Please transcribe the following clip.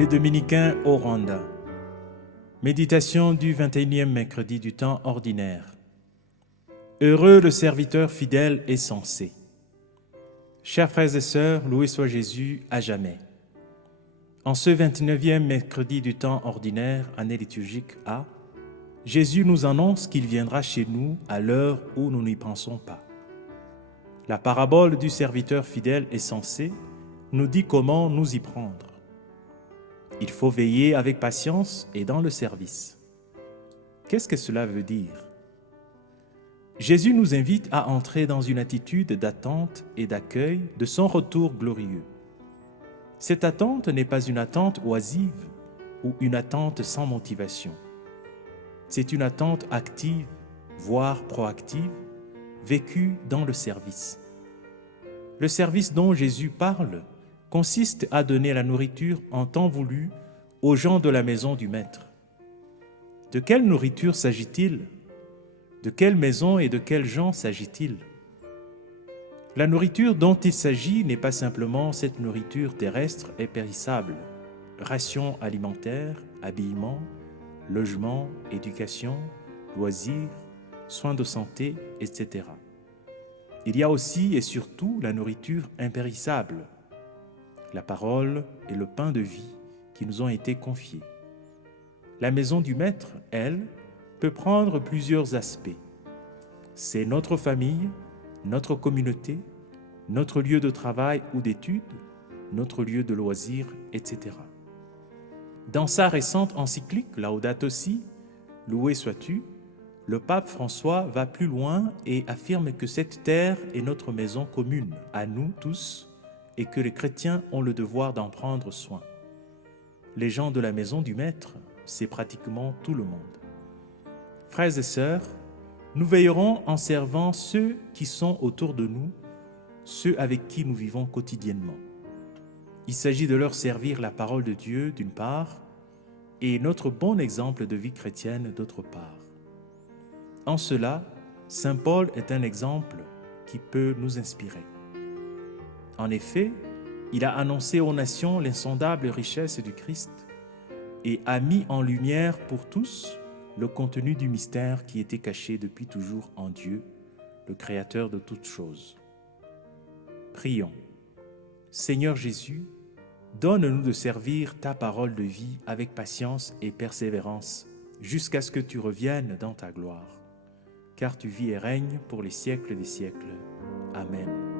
Les Dominicains au Rwanda. Méditation du 21e mercredi du temps ordinaire. Heureux le serviteur fidèle et sensé. Chers frères et sœurs, loué soit Jésus à jamais. En ce 29e mercredi du temps ordinaire, année liturgique A, Jésus nous annonce qu'il viendra chez nous à l'heure où nous n'y pensons pas. La parabole du serviteur fidèle et sensé nous dit comment nous y prendre. Il faut veiller avec patience et dans le service. Qu'est-ce que cela veut dire? Jésus nous invite à entrer dans une attitude d'attente et d'accueil de son retour glorieux. Cette attente n'est pas une attente oisive ou une attente sans motivation. C'est une attente active, voire proactive, vécue dans le service. Le service dont Jésus parle consiste à donner la nourriture en temps voulu aux gens de la maison du Maître. De quelle nourriture s'agit-il? De quelle maison et de quels gens s'agit-il? La nourriture dont il s'agit n'est pas simplement cette nourriture terrestre et périssable, ration alimentaire, habillement, logement, éducation, loisirs, soins de santé, etc. Il y a aussi et surtout la nourriture impérissable, la parole et le pain de vie qui nous ont été confiés. La maison du Maître, elle, peut prendre plusieurs aspects. C'est notre famille, notre communauté, notre lieu de travail ou d'études, notre lieu de loisirs, etc. Dans sa récente encyclique Laudato Si, loué sois-tu, le pape François va plus loin et affirme que cette terre est notre maison commune, à nous tous, et que les chrétiens ont le devoir d'en prendre soin. Les gens de la maison du Maître, c'est pratiquement tout le monde. Frères et sœurs, nous veillerons en servant ceux qui sont autour de nous, ceux avec qui nous vivons quotidiennement. Il s'agit de leur servir la parole de Dieu d'une part, et notre bon exemple de vie chrétienne d'autre part. En cela, Saint Paul est un exemple qui peut nous inspirer. En effet, il a annoncé aux nations l'insondable richesse du Christ et a mis en lumière pour tous le contenu du mystère qui était caché depuis toujours en Dieu, le Créateur de toutes choses. Prions. Seigneur Jésus, donne-nous de servir ta parole de vie avec patience et persévérance jusqu'à ce que tu reviennes dans ta gloire. Car tu vis et règnes pour les siècles des siècles. Amen.